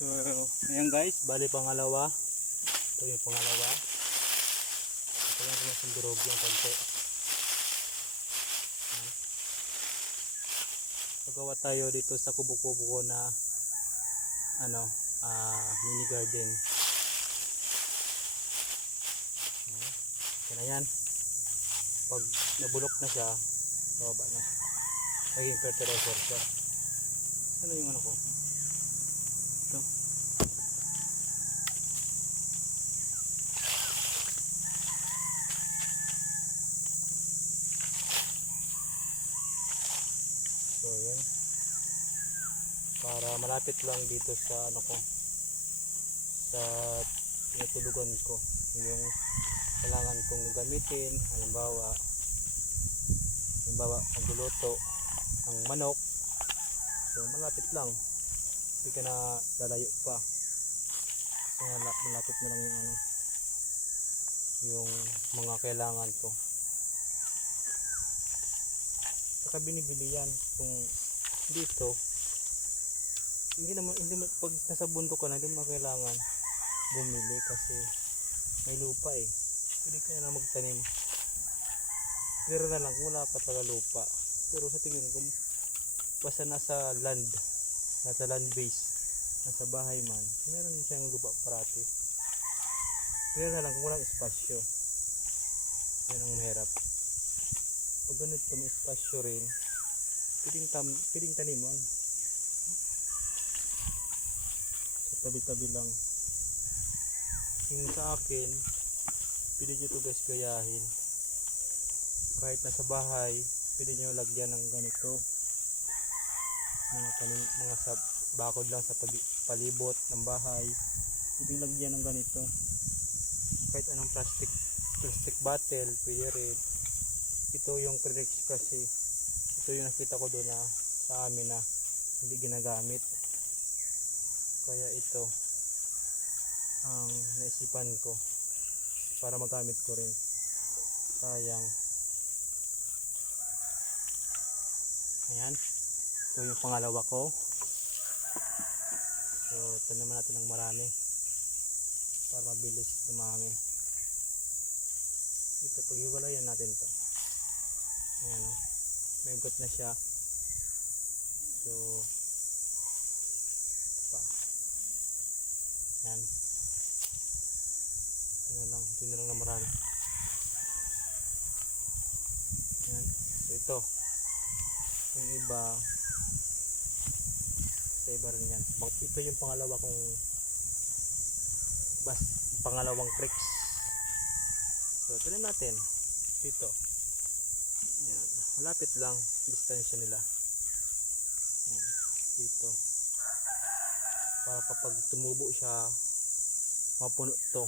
So, ayan guys, bali pangalawa. Ito yung pangalawa. Ito lang kung sundurog yung konti. Pagawa tayo dito sa kubo-kubo na ano, ah, mini garden. Ayan. Na yan. Pag nabulok na siya, bababa na. Naging fertilizer siya. Ano yung ano ko? So, yun. Para malapit lang dito sa ano ko sa tinutulugan ko. Yung kailangan kong gamitin halimbawa halimbawa pagluluto ng manok. So malapit lang. Hindi ka na lalayo pa. So mala- malapit na lang yung ano yung mga kailangan ko saka binibili yan kung dito hindi naman hindi pag nasa bundok ka na hindi mo kailangan bumili kasi may lupa eh. Pwede ka na magtanim. Pero na lang wala ka talaga lupa. Pero sa tingin ko basta nasa land nasa land base nasa bahay man meron siyang lupa parati. Pero na lang kung walang espasyo yan ang mahirap pag ganito may espasyo rin pwedeng, tam, pwedeng taniman. Sa tabi-tabi lang. Yung sa akin pwede nyo ito guys gayahin. Kahit nasa bahay pwede nyo lagyan ng ganito. Mga tanim, mga sa bakod lang sa pali- palibot ng bahay. Pwede lagyan ng ganito. Kahit anong plastic plastic bottle pwede rin ito yung Prerex kasi ito yung nakita ko doon na sa amin na hindi ginagamit. Kaya ito ang naisipan ko para magamit ko rin. Sayang. Ayan. Ito yung pangalawa ko. So tanaman natin ng marami para mabilis dumami. Ito paghiwalayan natin to ayan o may ugat na siya. So pa. Ayan. Ito na lang ito na lang na marami ayan. So ito. Yung iba sa iba rin yan. Ito yung pangalawa kong bas pangalawang tricks. So tuloy natin. Dito Ayan. malapit lang distansya nila. Ayan. dito. Para kapag tumubo siya mapuno to.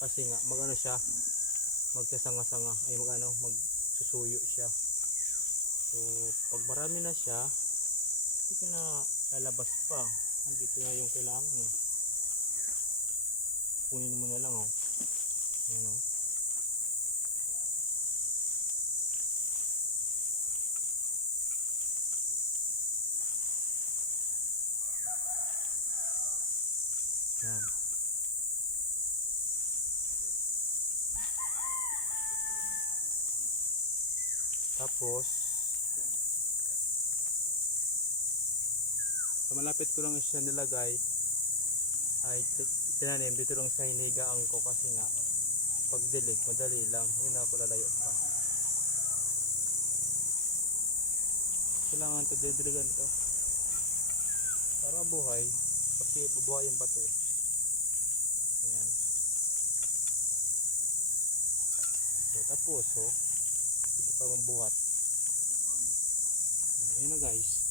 Kasi nga magano siya magsasanga-sanga. Ay magano magsusuyo siya. So pag marami na siya hindi na lalabas pa. Andito na yung kailangan eh. kunin mo na lang oh. Yan oh tapos sa malapit ko lang siya nilagay ay tinanim dito lang sa hinigaan ko kasi nga pag dilig madali lang hindi na ako lalayo pa. Kailangan to diligan to para buhay. Kasi bubuhay yung bato. Eh ayan. So tapos oh. Pwede pa mabuhat. Yun na guys